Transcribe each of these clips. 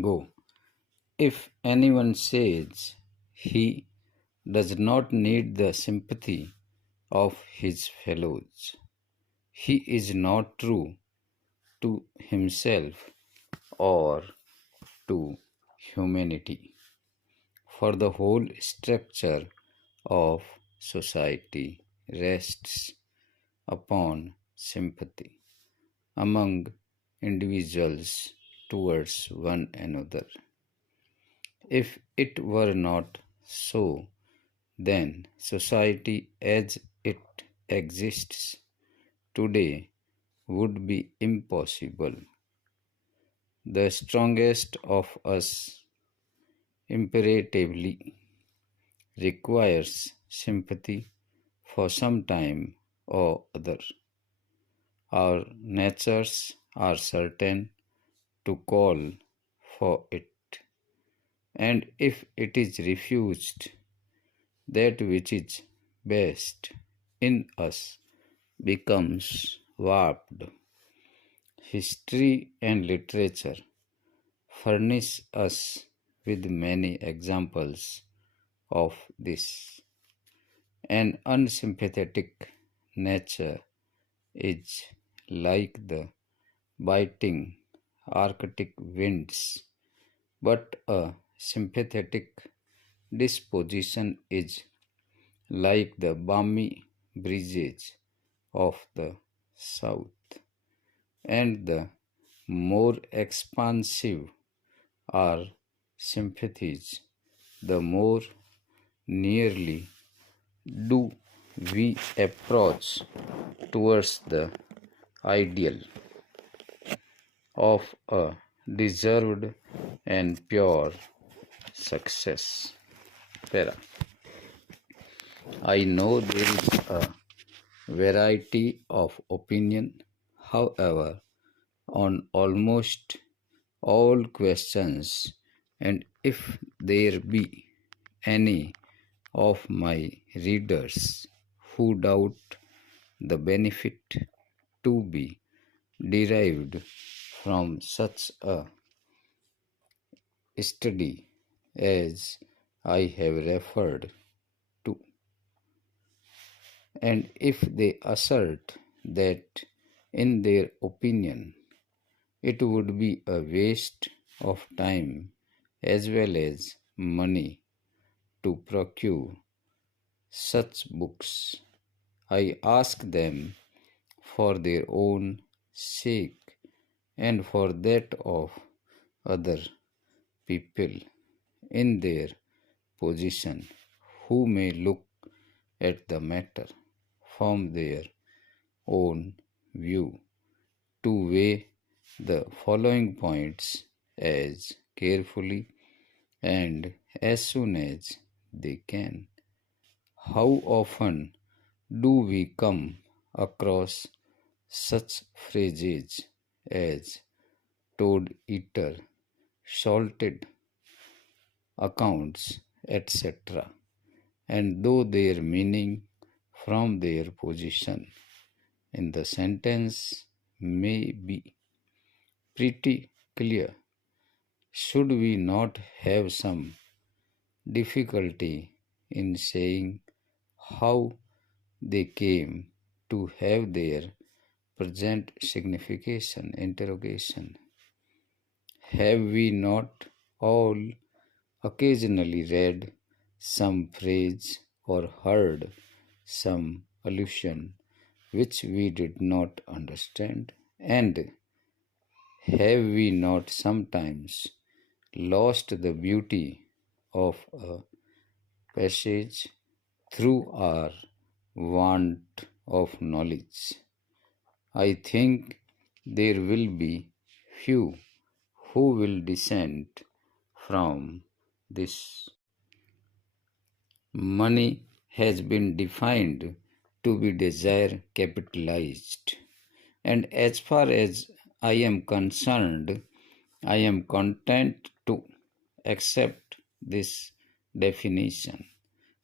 go. If anyone says he does not need the sympathy of his fellows, he is not true to himself or to humanity. For the whole structure of society rests upon sympathy among individuals towards one another. If it were not so, then society as it exists today would be impossible. The strongest of us imperatively requires sympathy for some time or other. Our natures are certain to call for it, and if it is refused, that which is best in us becomes warped. History and literature furnish us with many examples of this. An unsympathetic nature is like the biting Arctic winds, but a sympathetic disposition is like the balmy breezes of the south, and the more expansive our sympathies, the more nearly do we approach towards the ideal of a deserved and pure success. Para. I know there is a variety of opinion, however, on almost all questions, and if there be any of my readers who doubt the benefit to be derived from such a study as I have referred to, and if they assert that in their opinion it would be a waste of time as well as money to procure such books, I ask them for their own sake and for that of other people in their position who may look at the matter from their own view to weigh the following points as carefully and as soon as they can. How often do we come across such phrases as toad eater, salted accounts, etc., and though their meaning from their position in the sentence may be pretty clear, should we not have some difficulty in saying how they came to have their present signification? Interrogation. Have we not all occasionally read some phrase or heard some allusion which we did not understand? And have we not sometimes lost the beauty of a passage through our want of knowledge? I think there will be few who will dissent from this. Money has been defined to be desire capitalized, and as far as I am concerned, I am content to accept this definition.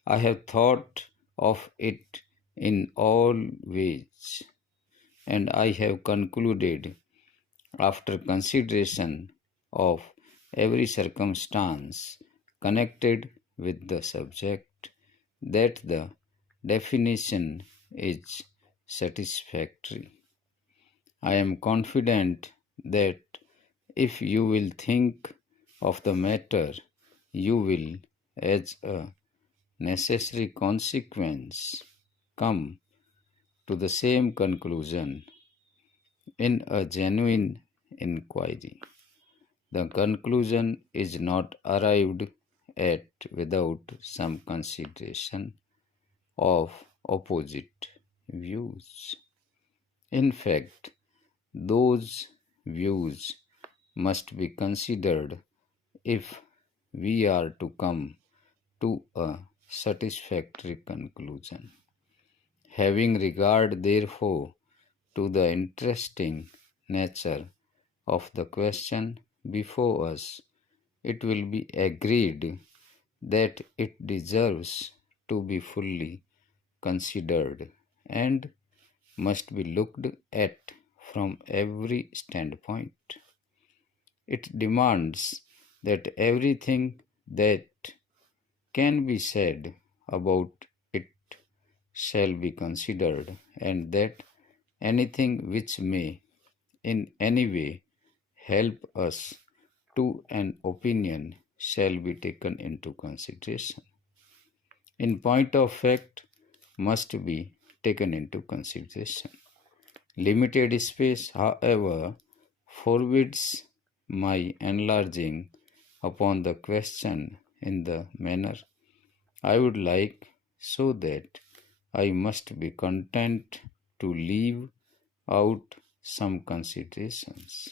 I have thought of it in all ways, and I have concluded, after consideration of every circumstance connected with the subject, that the definition is satisfactory. I am confident that if you will think of the matter, you will, as a necessary consequence, come to the same conclusion in a genuine inquiry. The conclusion is not arrived at without some consideration of opposite views. In fact, those views must be considered if we are to come to a satisfactory conclusion. Having regard, therefore, to the interesting nature of the question before us, it will be agreed that it deserves to be fully considered and must be looked at from every standpoint. It demands that everything that can be said about it shall be considered, and that anything which may in any way help us to an opinion shall be taken into consideration. In point of fact, must be taken into consideration. Limited space, however, forbids my enlarging upon the question in the manner I would like, so that I must be content to leave out some considerations,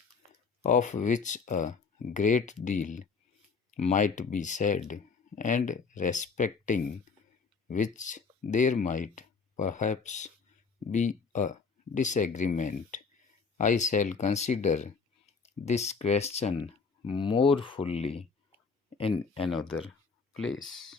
of which a great deal might be said, and respecting which there might perhaps be a disagreement. I shall consider this question more fully in another place.